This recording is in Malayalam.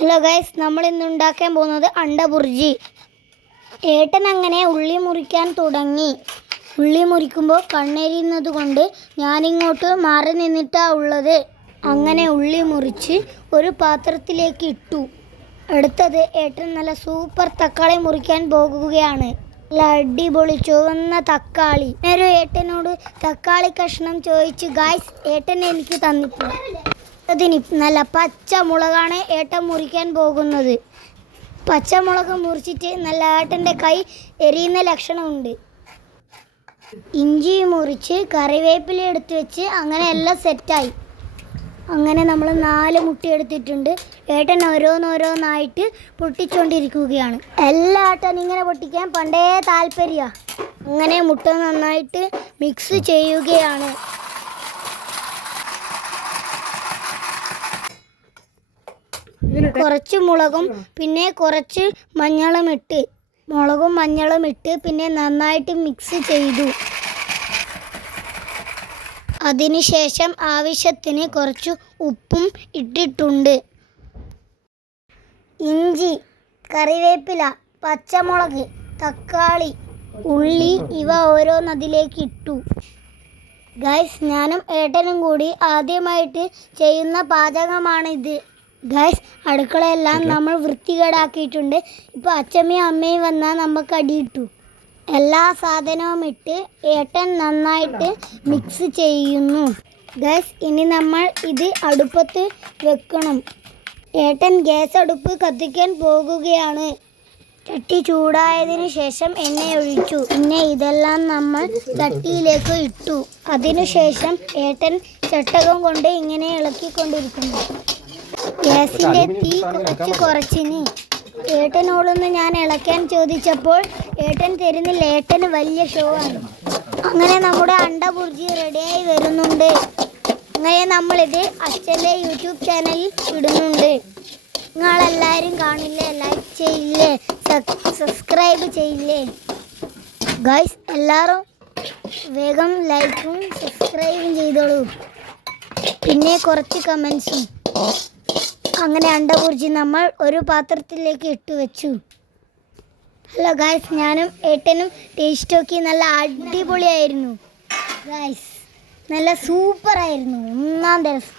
ഹലോ ഗൈസ്, നമ്മൾ ഇന്ന് ഉണ്ടാക്കാൻ പോകുന്നത് അണ്ടബുർജി. ഏട്ടൻ അങ്ങനെ ഉള്ളി മുറിക്കാൻ തുടങ്ങി. ഉള്ളി മുറിക്കുമ്പോൾ കണ്ണെരിയുന്നത് കൊണ്ട് ഞാനിങ്ങോട്ട് മാറി നിന്നിട്ടാണ് ഉള്ളത്. അങ്ങനെ ഉള്ളി മുറിച്ച് ഒരു പാത്രത്തിലേക്ക് ഇട്ടു. അടുത്തത് ഏട്ടൻ നല്ല സൂപ്പർ തക്കാളി മുറിക്കാൻ പോകുകയാണ്. നല്ല അടിപൊളി ചുവന്ന തക്കാളി. ഒരു ഏട്ടനോട് തക്കാളി കഷ്ണം ചോദിച്ചു. ഗൈസ്, ഏട്ടൻ എനിക്ക് തന്നിട്ടുണ്ട്. അതിന് നല്ല പച്ചമുളകാണ് ഏട്ടൻ മുറിക്കാൻ പോകുന്നത്. പച്ചമുളക് മുറിച്ചിട്ട് നല്ല ഏട്ടൻ്റെ കൈ എരിയുന്ന ലക്ഷണമുണ്ട്. ഇഞ്ചി മുറിച്ച് കറിവേപ്പില എടുത്ത് വെച്ച് അങ്ങനെ എല്ലാം സെറ്റായി. അങ്ങനെ നമ്മൾ 4 മുട്ട എടുത്തിട്ടുണ്ട്. ഏട്ടൻ ഓരോന്നോരോന്നായിട്ട് പൊട്ടിച്ചുകൊണ്ടിരിക്കുകയാണ്. എല്ലാ ഏട്ടൻ ഇങ്ങനെ പൊട്ടിക്കാൻ പണ്ടേ താല്പര്യമാണ്. അങ്ങനെ മുട്ട നന്നായിട്ട് മിക്സ് ചെയ്യുകയാണ്. കുറച്ച് മുളകും പിന്നെ കുറച്ച് മുളകും മഞ്ഞളും ഇട്ട് പിന്നെ നന്നായിട്ട് മിക്സ് ചെയ്തു. അതിനുശേഷം ആവശ്യത്തിന് കുറച്ച് ഉപ്പും ഇട്ടിട്ടുണ്ട്. ഇഞ്ചി, കറിവേപ്പില, പച്ചമുളക്, തക്കാളി, ഉള്ളി ഇവ ഓരോന്നതിലേക്ക് ഇട്ടു. ഗൈസ്, ഞാനും ഏട്ടനും കൂടി ആദ്യമായിട്ട് ചെയ്യുന്ന പാചകമാണിത്. ഗൈസ്, അടുക്കളയെല്ലാം നമ്മൾ വൃത്തികേടാക്കിയിട്ടുണ്ട്. ഇപ്പോൾ അച്ഛമ്മയും അമ്മയും വന്നാൽ നമുക്ക് അടിയിട്ടു. എല്ലാ സാധനവും ഇട്ട് ഏട്ടൻ നന്നായിട്ട് മിക്സ് ചെയ്യുന്നു. ഗൈസ്, ഇനി നമ്മൾ ഇത് അടുപ്പത്ത് വെക്കണം. ഏട്ടൻ ഗ്യാസ് അടുപ്പ് കത്തിക്കാൻ പോകുകയാണ്. ചട്ടി ചൂടായതിനു ശേഷം എണ്ണ ഒഴിച്ചു. പിന്നെ ഇതെല്ലാം നമ്മൾ ചട്ടിയിലേക്ക് ഇട്ടു. അതിനുശേഷം ഏട്ടൻ ചട്ടകം കൊണ്ട് ഇങ്ങനെ ഇളക്കിക്കൊണ്ടിരിക്കുന്നു. ഗ്യാസിൻ്റെ തീ കുറച്ചിന്. ഏട്ടനോടൊന്ന് ഞാൻ ഇളക്കാൻ ചോദിച്ചപ്പോൾ ഏട്ടൻ തരുന്നില്ല. ഏട്ടന് വലിയ ഷോ ആണ്. അങ്ങനെ നമ്മുടെ അണ്ടബുർജി റെഡിയായി വരുന്നുണ്ട്. അങ്ങനെ നമ്മളിത് അച്ഛൻ്റെ യൂട്യൂബ് ചാനലിൽ ഇടുന്നുണ്ട്. നിങ്ങളെല്ലാവരും കാണില്ലേ, ലൈക്ക് ചെയ്യില്ലേ, സബ്സ്ക്രൈബ് ചെയ്യില്ലേ? ഗൈസ്, എല്ലാവരും വേഗം ലൈക്കും സബ്സ്ക്രൈബും ചെയ്തോളൂ. പിന്നെ കുറച്ച് കമൻസും. അങ്ങനെ അണ്ടബുർജി നമ്മൾ ഒരു പാത്രത്തിലേക്ക് ഇട്ട് വെച്ചു. ഹലോ ഗൈസ്, ഞാനും ഏട്ടനും ടേസ്റ്റ് നോക്കി. നല്ല അടിപൊളിയായിരുന്നു ഗൈസ്. നല്ല സൂപ്പറായിരുന്നു. 1-ാം ദിവസം.